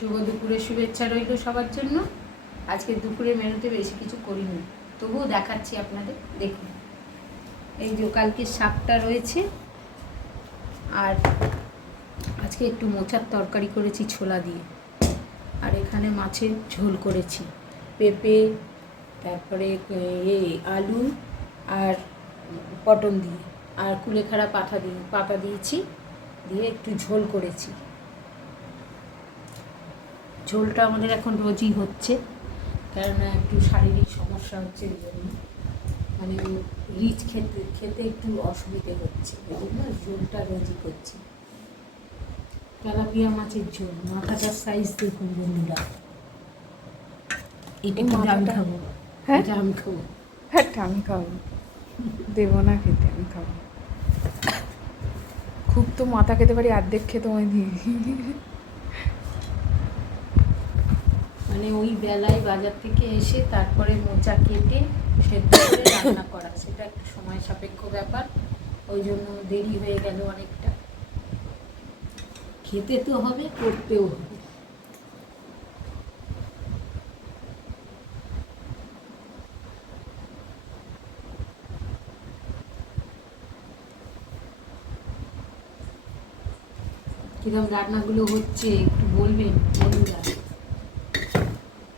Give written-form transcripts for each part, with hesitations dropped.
শুভ দুপুরের শুভেচ্ছা রইল সবার জন্য। আজকে দুপুরে মেনুতে বেশি কিছু করিনি, তবুও দেখাচ্ছি আপনাদের, দেখুন। এই যে কালকে শাকটা রয়েছে, আর আজকে একটু মোচার তরকারি করেছি ছোলা দিয়ে, আর এখানে মাছের ঝোল করেছি পেঁপে, তারপরে আলু আর পটল দিয়ে, আর কুলেখাড়া পাতা দিয়েছি, দিয়ে একটু ঝোল করেছি। ঝোলটা আমাদের এখন রোজই হচ্ছে, কেননা একটু শারীরিক সমস্যা হচ্ছে, এই জন্য মানে রিচ খেতে একটু অসুবিধে হচ্ছে, এই জন্য ঝোলটা রোজই করছি। তেলাপিয়া মাছের ঝোল, মাথাটার সাইজ দেখুন বন্ধুরা। এটা আমি খাবো, এটা আমি খাবো, হ্যাঁ আমি খাবো, দেবো না খেতে, আমি খাবো। খুব তো মাথা খেতে পারি, অর্ধেক খেতে তোমায় দিই। মানে ওই বেলায় বাজার থেকে এসে তারপরে মোচা কেটে সেদ্ধ করে রান্না করা, সেটা একটু সময় সাপেক্ষ ব্যাপার, ওই জন্য দেরি হয়ে গেল অনেকটা। খেতে তো হবে, করতেও হবে। কিরকম রান্নাগুলো হচ্ছে একটু বলবেন বন্ধুরা,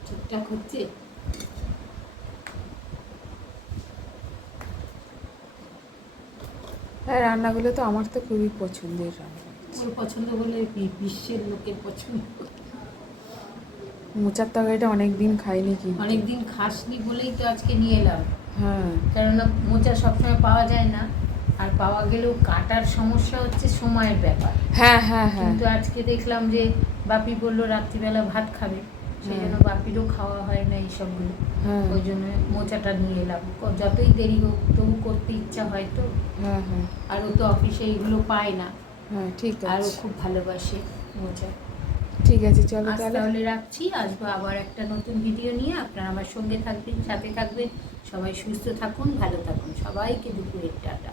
ঠিকঠাক হচ্ছে? হ্যাঁ, রান্নাগুলো তো আমার তো খুবই পছন্দের রান্না। ওর পছন্দ বলে বিশ্বের লোকের পছন্দ। মোচার তরকারিটা অনেক দিন খাইনি, কিন্তু অনেক দিন খাসনি বলেই তো আজকে নিয়ে এলাম। হ্যাঁ, কেননা মোচা সবসময় পাওয়া যায় না, আর পাওয়া গেলেও কাটার সমস্যা হচ্ছে, সময়ের ব্যাপার। হ্যাঁ হ্যাঁ হ্যাঁ, কিন্তু আজকে দেখলাম যে বাপি বললো রাত্রিবেলা ভাত খাবে, সেই জন্য বাপিরও খাওয়া হয় না এইসবগুলো, হ্যাঁ ওই জন্য মোচাটা নিয়ে এলাম। যতই দেরি হোক তবু করতে ইচ্ছা হয় তো। হ্যাঁ হ্যাঁ, আর ও তো অফিসে এইগুলো পায় না, হ্যাঁ ঠিক আর ও আছে, খুব ভালোবাসে মোচা। ঠিক আছে, চলো আজ তাহলে। তাহলে রাখছি, আসবো আবার একটা নতুন ভিডিও নিয়ে। আপনারা আমার সঙ্গে থাকবেন, সাথে থাকবেন। সবাই সুস্থ থাকুন, ভালো থাকুন, সবাইকে দুপুরের টাটা।